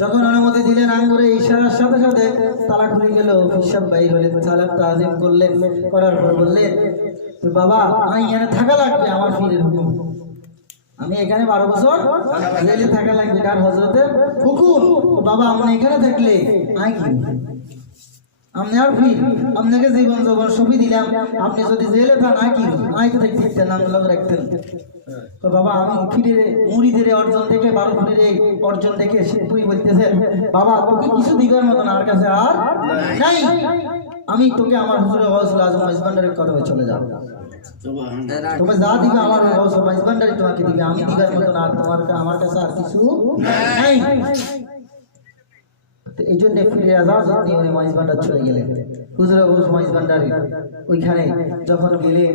যখন অনুমতি দিলেন আঙ্গুরে ইশারার সাথে সাথে তালা খুলে গেল। হিসাব বাইর হলেন, সালাম তাজিম করলেন, করার পর বললেন, তো বাবা আমি এখানে থাকা লাগবে, আমার ফিরের হুকুম, আমি এখানে 12 বছর জেলে থাকা লাগবে, কার হযরতের হুকুম। বাবা আপনি এখানে থাকলে আই কি আপনি আর ফির আপনাকে জীবন যৌবন সবই দিলাম, আপনি যদি জেলে থান আই কি আই তো দেখতেন নাম লোক রাখতেন। তো বাবা আমি ফিরে মুড়িদের অর্জন দেখে 12 ফুটের এই অর্জন দেখে শিবপুরি বলতেছেন, বাবা তোকে কিছু দিবার মতন আমার কাছে আর নাই, আমি তোকে আমার হুজুরে গৌসুল আজম মাইজভান্ডারের কদমে চলে যাব, তোমার যা দিবে আমার গৌসুল মাইজভান্ডারই তোমাকে দিবে, আমি দিবার মতন আর তোমার আমার কাছে আর কিছু নাই। এই জন্য ফিরে আজাদ নিয়ে উনি মাইজভান্ডার চলে গেলেন। হুজুরে গৌসুল মাইজভান্ডারি ওইখানে যখন গেলেন,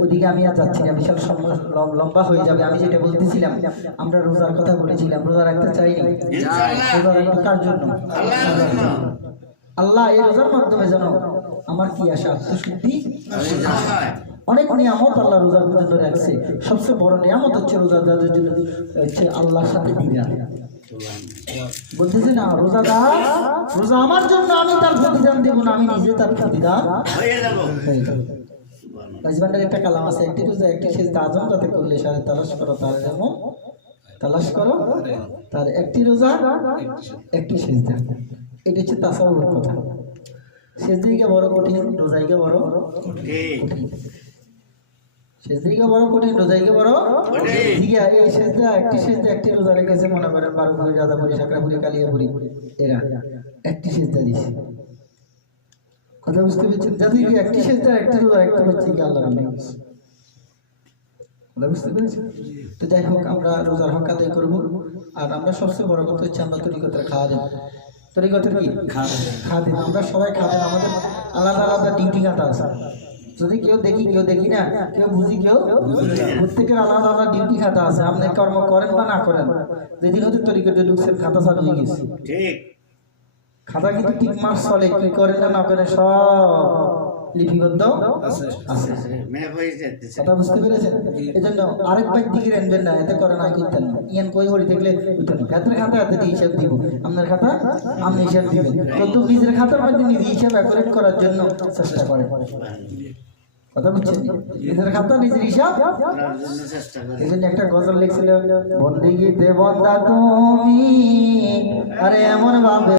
ওইদিকে আমি আর যাচ্ছি না, বিশাল লম্বা হয়ে যাবে। আমি যেটা বলতেছিলাম, আমরা রোজার কথা বলেছিলাম, রোজা রাখতে চাইনি, রোজা রাখতে কার জন্য? আল্লাহ। এই রোজার মাধ্যমে যেন আমার কি আশা, আত্মশুদ্ধি। অনেক নিয়ামত আল্লাহ রোজার জন্য রাখছে, সবচেয়ে বড় নিয়ামত হচ্ছে রোজাদারদের জন্য হচ্ছে আল্লাহর সাথে দিদার। বলতেছে না রোজাদার, রোজা আমার জন্য, আমি তার প্রতিদান দেব না, আমি নিজে তার প্রতিদান হয়ে যাব। মাইজভান্ডারে একটা কালাম আছে, একটি রোজা একটি সেজদা আজম যাতে করলে সারে তালাশ করো তার যেমন তালাশ করো তার, একটি রোজা একটি সেজদা, এটা হচ্ছে তাসাউর কথা। সেজদাইকে বড় কঠিন, রোজাইকে বড় কঠিন, সেজদাইকে বড় কঠিন, রোজাইকে বড় ঠিক আছে। এই সেজদা একটি সেজদা একটি রোজা রেখেছে, মনে করেন 12 পুরি, রাজাপুরি, সাকরাপুরি, কালিয়াপুরি, এরা একটি সেজদা দিছে, কথা বুঝতে পেরেছেন? যাদের কি একটি সেজদা একটি রোজা একটা হচ্ছে কি আল্লাহ কথা বুঝতে পেরেছেন? তো যাই হোক, আমরা রোজার হক আদায় করবো। আর আমরা সবচেয়ে বড় কথা হচ্ছে আমরা তরিকতের খাওয়া দেব, তরিকতের কি খাওয়া দেব, আমরা সবাই খাওয়া দেব, আমাদের আলাদা আলাদা ডিউটি কাটা আছে। যদি কেউ দেখি কেউ দেখি না, কেউ বুঝি কেউ প্রত্যেকের আলাদা আলাদা ডিউটি খাতা আছে। আপনি কর্ম করেন বা না করেন, যেদিন হতে তরিকতে ঢুকছেন খাতা চালু হয়ে গেছে, খাতা কিন্তু ঠিক মাস চলে, কি করেন না না করেন সব লিপিবদ্ধ আছে। কথা বুঝতে পেরেছেন? এই জন্য আরেক বাইক দিকে আনবেন না, এতে করে না করতেন না, ইয়ান কই হরি দেখলে হাতের খাতা হাতে দিয়ে হিসাব দিব, আপনার খাতা আপনি হিসাব দিবেন, কিন্তু নিজের খাতার মধ্যে নিজে হিসাব অ্যাকুরেট করার জন্য চেষ্টা করেন। কথা বুঝছেন? নিজের খাতা নিজের হিসাব। এই জন্য একটা গজল লিখছিল, বন্দিগিতে বন্দা তুমি, আরে এমন ভাবে